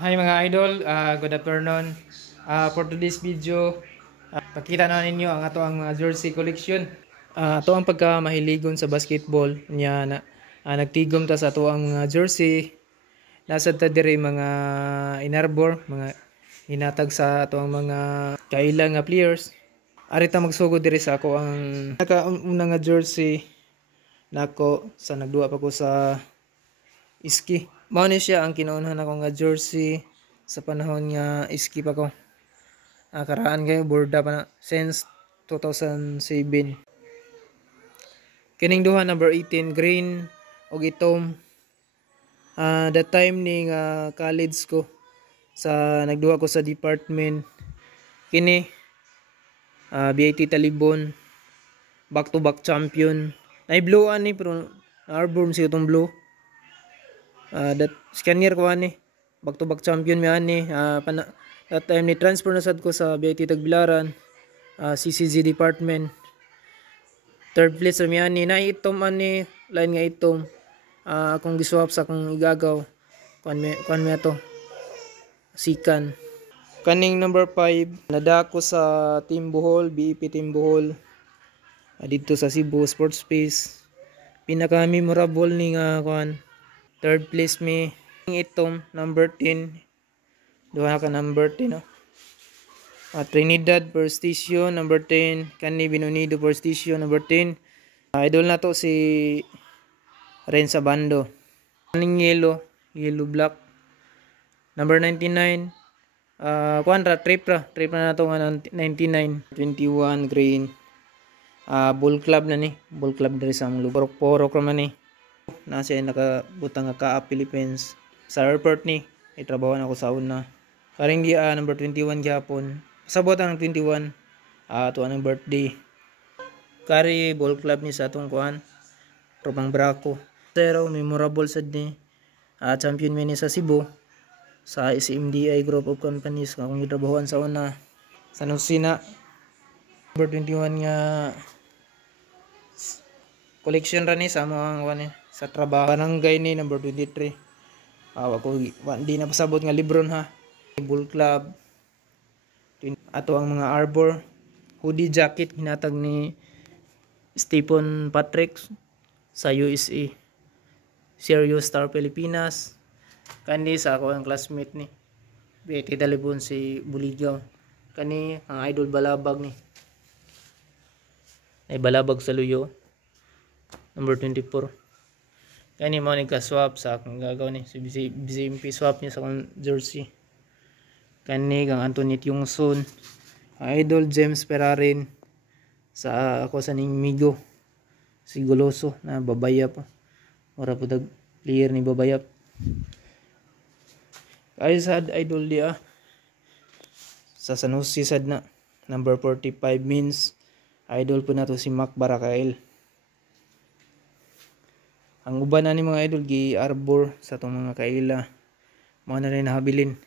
Hi mga idol, good afternoon. For today's video, pakita na ninyo ang ato ang mga jersey collection. Ato ang pagkamahiligon sa basketball niya na nagtigom ta sa ato ang mga jersey. Nasa ta dire mga inarbor, mga hinatag sa ato ang mga kailang nga players. Arita magsugod dire sa ako ang nakauna nga jersey nako sa nagduwa pa ko sa iski. Mao ni siya ang kinuunhan ako nga jersey sa panahon nga iski pa ko. Karaan kayo borda pa na since 2007. Kining duha number 18 green og itom. That time ni nga college ko sa nagduha ko sa department kini BIT Talibon back to back champion. Nay blue ani pero na-arbor siya itong blue. That scanner ko ani back to back champion mi ani that time ni transfer na sad ko sa BIT Tagbilaran, CCG department. Third place mi ani na itom ani line nga itom. Akong giswap sa akong igagaw kuan mi ato sikan. Kaning number 5 nadako sa Team Bohol, BIP Team Bohol dito sa Cebu Sports Space. Pinaka memorable ni nga kuan third place mi itom number 10. Duha ka number 10 no. Trinidad First Station number 10, kani Binunido First Station number 10. Idol na to si Renza Bando. Kaning yellow black number 99. Kuan ra trip na to nga 99, 21 green. Bull club na ni, bull club diri sa lugar poro man ni. Nasa nakabutang nga ka Philippines sa airport ni itrabaho na ako sa una karing di number 21 gyapon pasabot ang 21 ato ang birthday kari ball club ni sa atong kuan Tropang Braco pero memorable sad ni champion mi ni sa Cebu sa SMDI Group of Companies nga akong gitrabahoan sa una sa Nusina number 21 nga collection ra ni sa mga kuan sa trabaho barangay ni number 23. Ako di na pasabot nga libron ha. Bull club. Ato ang mga arbor hoodie jacket hinatag ni Stephen Patrick sa USA. Serious Star Pilipinas. Kani sa ako ang classmate ni BT Talibon si Buligaw. Kani ang idol balabag ni. Ay balabag sa Luyo. Number 24. Kani mo ni ka-swap sa akong gagaw ni si BCMP swap niya sa akong jersey. Kani kang Antoinette Yungsun, idol James Perarin sa ako sa ning Migo si Goloso na babayap ora po dag player ni babayap ay sad idol dia sa Sanusi sad na number 45 means idol po na to si Mac Barakael. Ang uban na ni mga idol gi arbor sa tong mga kaila mo na rin nahabilin.